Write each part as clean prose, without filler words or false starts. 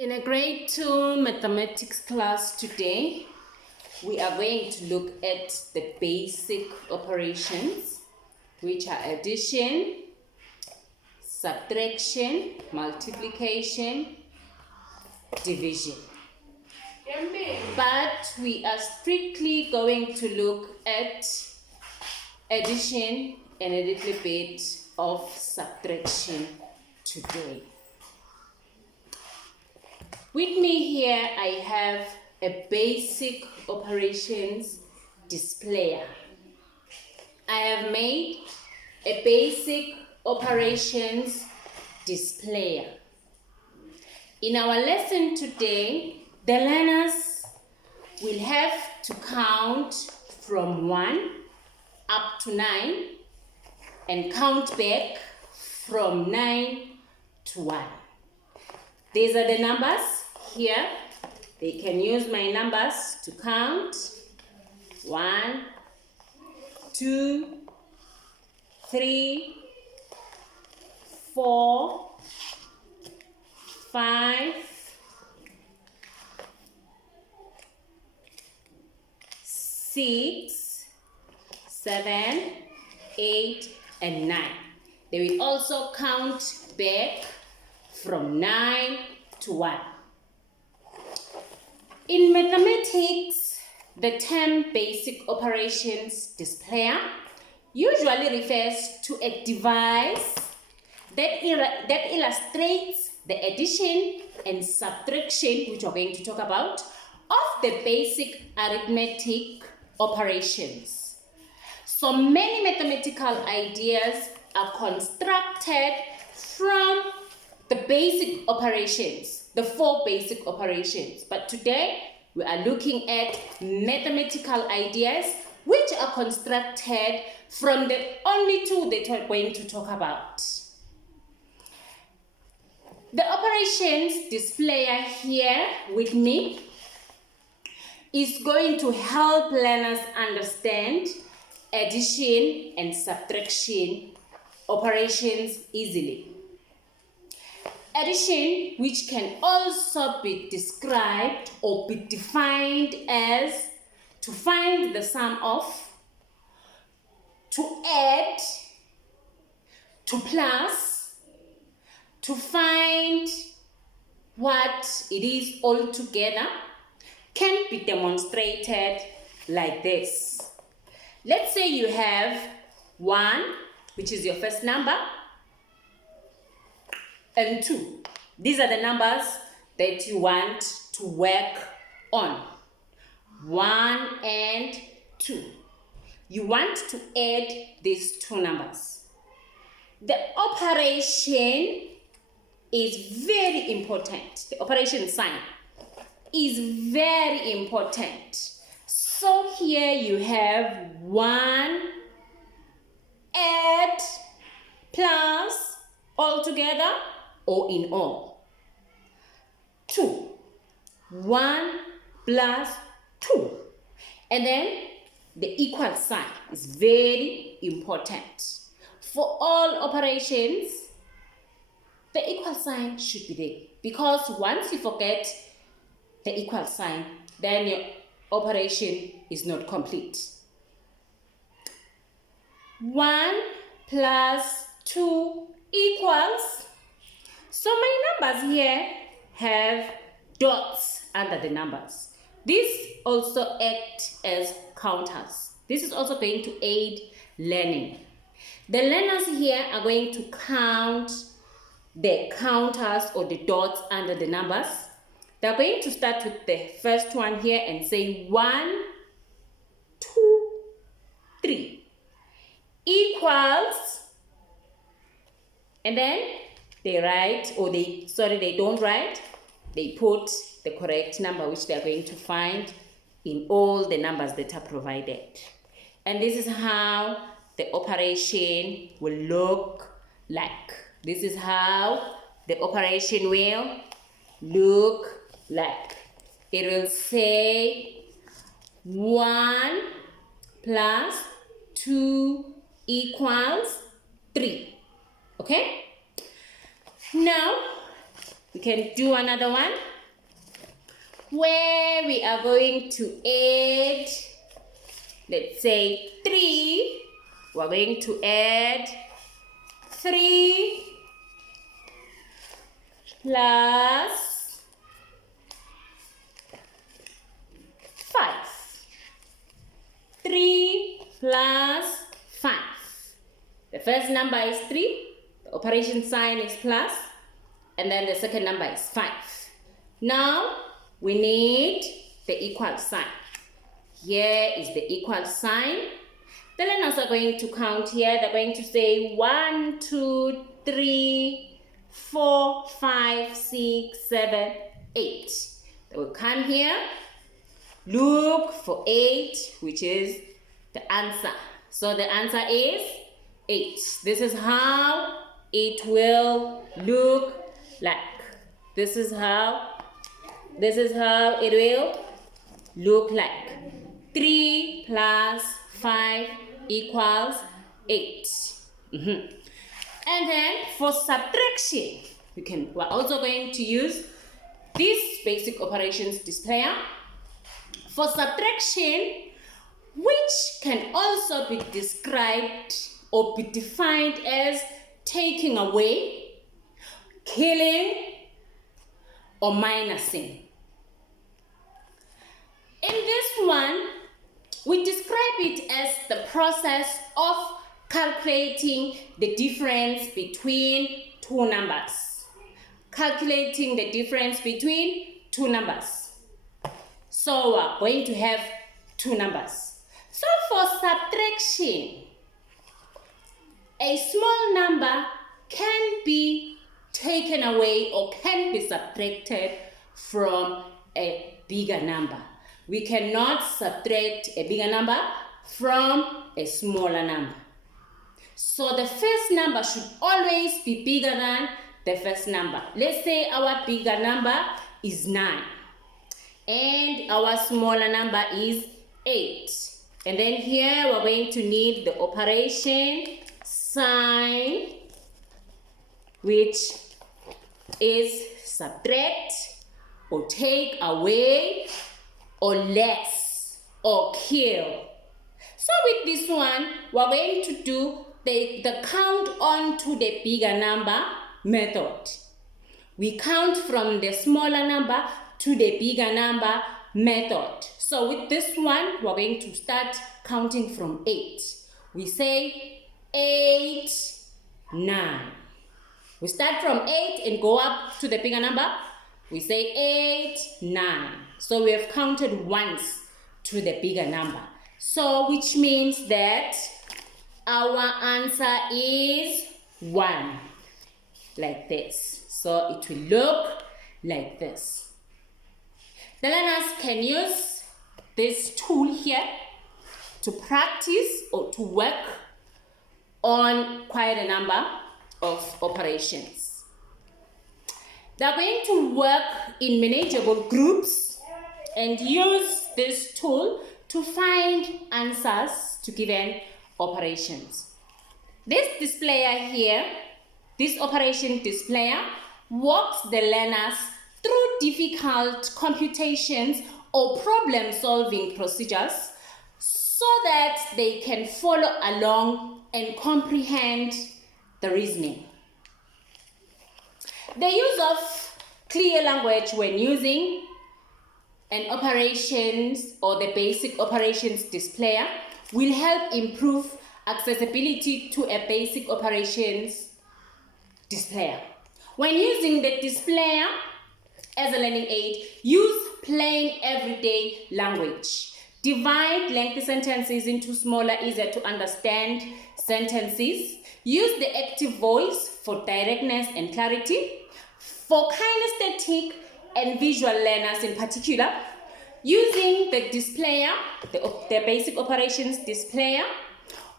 In a grade 2 mathematics class today, we are going to look at the basic operations, which are addition, subtraction, multiplication, division. But we are strictly going to look at addition and a little bit of subtraction today. With me here, I have a basic operations displayer. I have made a basic operations displayer. In our lesson today, the learners will have to count from 1 up to 9 and count back from 9 to 1. These are the numbers here. They can use my numbers to count. 1, 2, 3, 4, 5, 6, 7, 8, and 9. They will also count back from 9 to 1. In mathematics, the term basic operations displayer usually refers to a device that illustrates the addition and subtraction, which we're going to talk about, of the basic arithmetic operations. So many mathematical ideas are constructed from the basic operations, the 4 basic operations. But today, we are looking at mathematical ideas which are constructed from the only 2 that we're going to talk about. The operations displayer here with me is going to help learners understand addition and subtraction operations easily. Addition, which can also be described or be defined as to find the sum of, to add, to plus, to find what it is all together, can be demonstrated like this. Let's say you have 1, which is your first number, and 2. These are the numbers that you want to work on. 1 and 2. You want to add these 2 numbers. The operation is very important. The operation sign is very important. So here you have 1, add, plus, all together or in all. 2. 1 plus 2. And then the equal sign is very important. For all operations, the equal sign should be there. Because once you forget the equal sign, then your operation is not complete. 1 plus 2 equals. So my numbers here have dots under the numbers. These also act as counters. This is also going to aid learning. The learners here are going to count the counters or the dots under the numbers. They're going to start with the first one here and say 1, 2, 3 equals, and then they write, or they don't write, they put the correct number which they are going to find in all the numbers that are provided. And this is how the operation will look like. This is how the operation will look like. It will say 1 plus 2 equals 3. Okay? Now, We can do another one where we are going to add, let's say 3. We're going to add 3 plus 5. 3 plus 5. The first number is 3. The operation sign is plus. And then the second number is 5. Now, we need the equal sign. Here is the equal sign. The learners are going to count here. They're going to say 1, 2, 3, 4, 5, 6, 7, 8. They will come here, look for 8, which is the answer. So the answer is 8. This is how it will look like. This is how it will look like. 3 plus 5 equals 8. And then for subtraction, we're also going to use this basic operations displayer. For subtraction, which can also be described or be defined as taking away, killing, or minusing. In this one, we describe it as the process of calculating the difference between two numbers. Calculating the difference between two numbers. So we're going to have two numbers. So for subtraction, a small number can be taken away or can be subtracted from a bigger number. We cannot subtract a bigger number from a smaller number. So the first number should always be bigger than the first number. Let's say our bigger number is 9 and our smaller number is 8. And then here we're going to need the operation sign, which is subtract or take away or less or kill. So with this one, we're going to do the count on to the bigger number method. We count from the smaller number to the bigger number method. So with this one, we're going to start counting from 8. We say 8, 9. We start from 8 and go up to the bigger number. We say 8, 9. So we have counted once to the bigger number. So which means that our answer is 1. Like this. So it will look like this. The learners can use this tool here to practice or to work on quite a number of operations. They're going to work in manageable groups and use this tool to find answers to given operations. This displayer here, this operation displayer, walks the learners through difficult computations or problem-solving procedures so that they can follow along and comprehend the reasoning. The use of clear language when using an operations or the basic operations displayer will help improve accessibility to a basic operations displayer. When using the displayer as a learning aid, use plain everyday language. Divide lengthy sentences into smaller, easier to understand sentences. Use the active voice for directness and clarity. For kinesthetic and visual learners in particular, using the displayer, the basic operations displayer,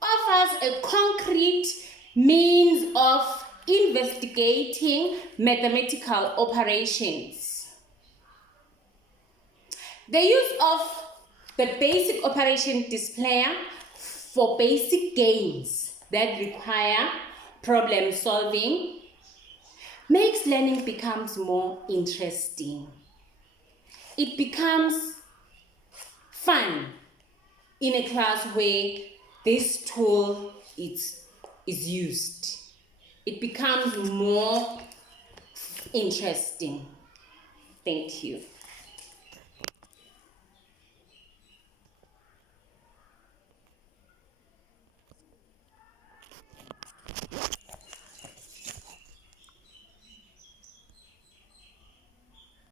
offers a concrete means of investigating mathematical operations. The use of the basic operation displayer for basic games that require problem solving makes learning becomes more interesting. It becomes fun in a class where this tool is used. It becomes more interesting. Thank you.